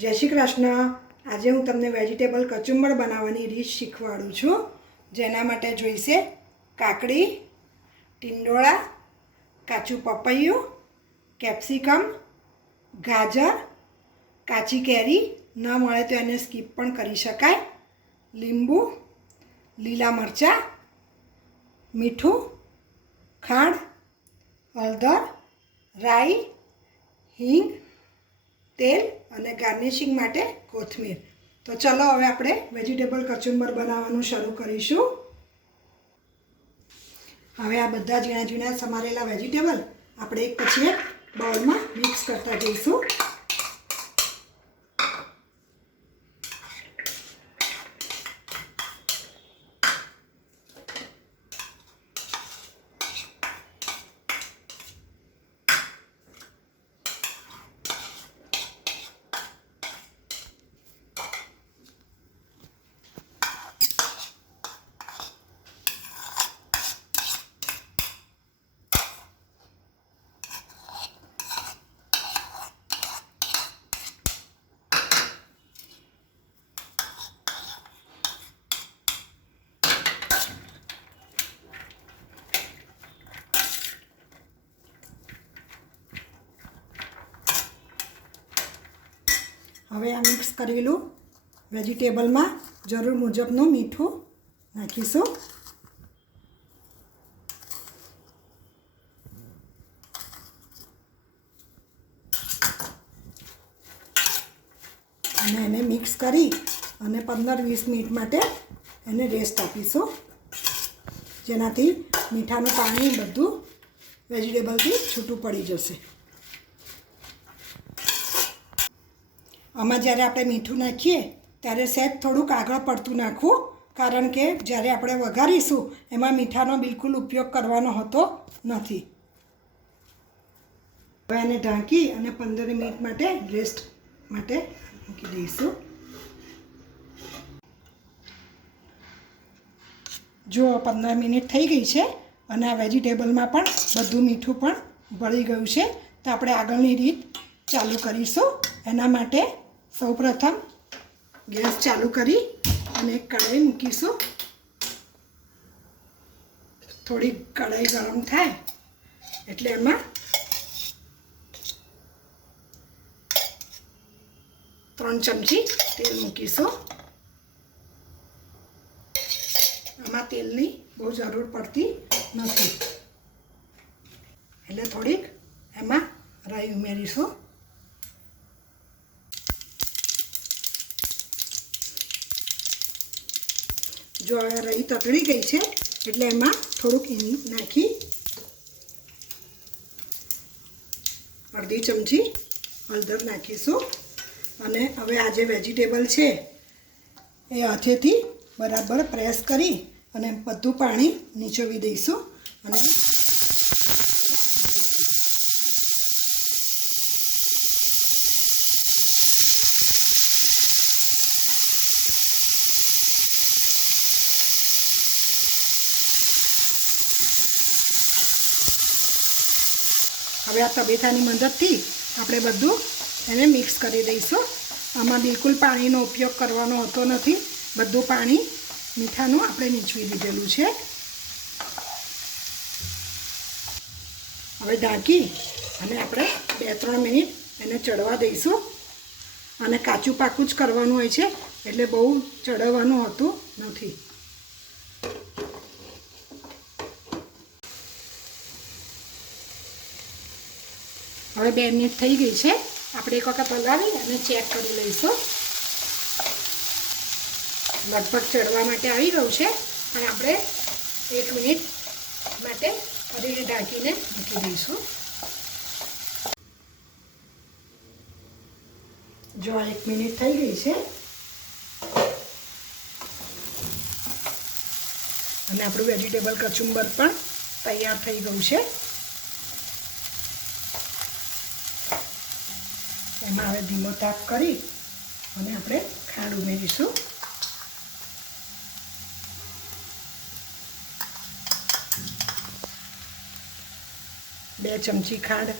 जय श्री कृष्ण। आज हूँ तमने वेजिटेबल कचुंबर बनाववानी रीत शीखवाडुं छुं। जेना माटे जोईशे काकड़ी, टींडोळा, काचू पपैयुं, केप्सिकम, गाजर, काची केरी न मळे तो एने स्कीप पण करी शकाय, લીંબુ, લીલા મરચાં, મીઠું, ખાંડ, હળદર, રાઈ, હિંગ, तेल અને ગાર્નિશિંગ માટે કોથમીર। તો ચલો હવે આપણે વેજીટેબલ કચુંબર બનાવવાનું શરૂ કરીશું। હવે આ બધા ઝીણા ઝીણા સમારેલા વેજીટેબલ આપણે એક પછી એક બાઉલમાં મિક્સ કરતા જઈશું। હવે આ મિક્સ કરેલું વેજીટેબલમાં જરૂર મુજબનું મીઠું નાખીશું અને એને મિક્સ કરી અને 15-20 મિનિટ માટે એને રેસ્ટ આપીશું, જેનાથી મીઠાનું પાણી બધું વેજીટેબલથી છૂટું પડી જશે। આમાં જ્યારે આપણે મીઠું નાખીએ ત્યારે સહેજ થોડુંક આગળ પડતું નાખવું, કારણ કે જ્યારે આપણે વઘારીશું એમાં મીઠાનો બિલકુલ ઉપયોગ કરવાનો હોતો નથી। હવે એને ઢાંકી અને 15 મિનિટ માટે રેસ્ટ માટે મૂકી દઈશું। જો 15 મિનિટ થઈ ગઈ છે અને આ વેજીટેબલમાં પણ બધું મીઠું પણ ભળી ગયું છે, તો આપણે આગળની રીત ચાલુ કરીશું। એના માટે સૌપ્રથમ ગેસ ચાલુ કરી અને એક કઢાઈ મૂકીશું। થોડી કઢાઈ ગરમ થાય એટલે એમાં ત્રણ ચમચી તેલ મૂકીશું। આમાં તેલની બહુ જરૂર પડતી નથી એટલે થોડીક એમાં રાઈ ઉમેરીશું। जो आ रही ततड़ी गई है એટલે એમાં થોડુંક હિંગ નાખી અડધી ચમચી હળદર નાખીશું અને હવે આ જે વેજીટેબલ છે એ હાથેથી બરાબર પ્રેસ કરી અને બધું પાણી નીચોવી દઈશું અને હવે આ તબેથાની મદદથી આપણે બધું એને મિક્સ કરી દઈશું। આમાં બિલકુલ પાણીનો ઉપયોગ કરવાનો હોતો નથી, બધું પાણી મીઠાનું આપણે નીચવી દીધેલું છે। હવે ઢાંકી અને આપણે 2-3 મિનિટ એને ચડવા દઈશું અને કાચું પાકું જ કરવાનું હોય છે એટલે બહુ ચડવવાનું હોતું નથી। હવે 2 મિનિટ થઈ ગઈ છે, આપણે એક વખત હલાવી અને ચેક કરી લઈશું। લગભગ ચડવા માટે આવી ગયું છે અને આપણે 1 મિનિટ માટે ફરી ઢાંકીને મૂકી દઈશું। જો આ 1 મિનિટ થઈ ગઈ છે અને આપણું વેજીટેબલ કચુંબર પણ તૈયાર થઈ ગયું છે। એમાં હવે ધીમો તાપ કરી અને આપણે ખાંડ ઉમેરીશું। બે ચમચી ખાંડ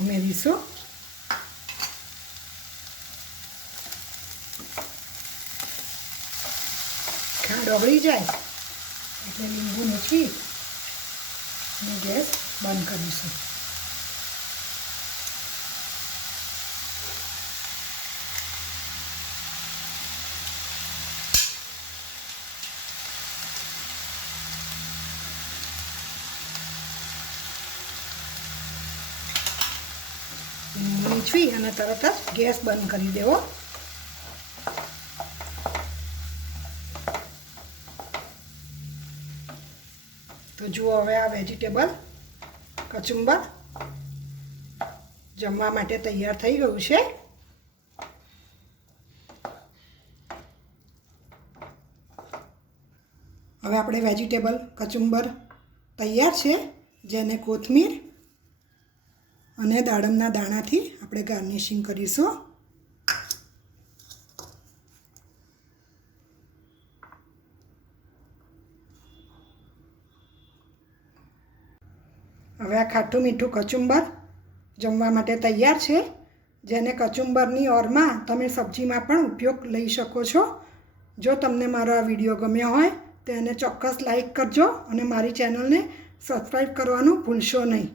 ઉમેરીશું। ખાંડ ઓગળી જાય એટલે લીંબુ નીચવી અને ગેસ બંધ કરીશું. લીંબુ નીચવી અને તરત જ ગેસ બંધ કરી દેવો. તો જુઓ હવે આ વેજીટેબલ કચુંબર જમવા માટે તૈયાર થઈ ગયું છે. હવે આપણે વેજીટેબલ કચુંબર તૈયાર છે, જેને કોથમીર અને દાડમના દાણાથી આપણે ગાર્નિશિંગ કરીશું. હવે આ ખાટું મીઠું કચુંબર જમવા માટે તૈયાર છે, જેને કચુંબરની ઓરમાં તમે સબ્જીમાં પણ ઉપયોગ લઈ શકો છો. જો તમને મારો આ વિડીયો ગમ્યો હોય તો એને ચોક્કસ લાઈક કરજો અને મારી ચેનલને સબસ્ક્રાઈબ કરવાનું ભૂલશો નહીં.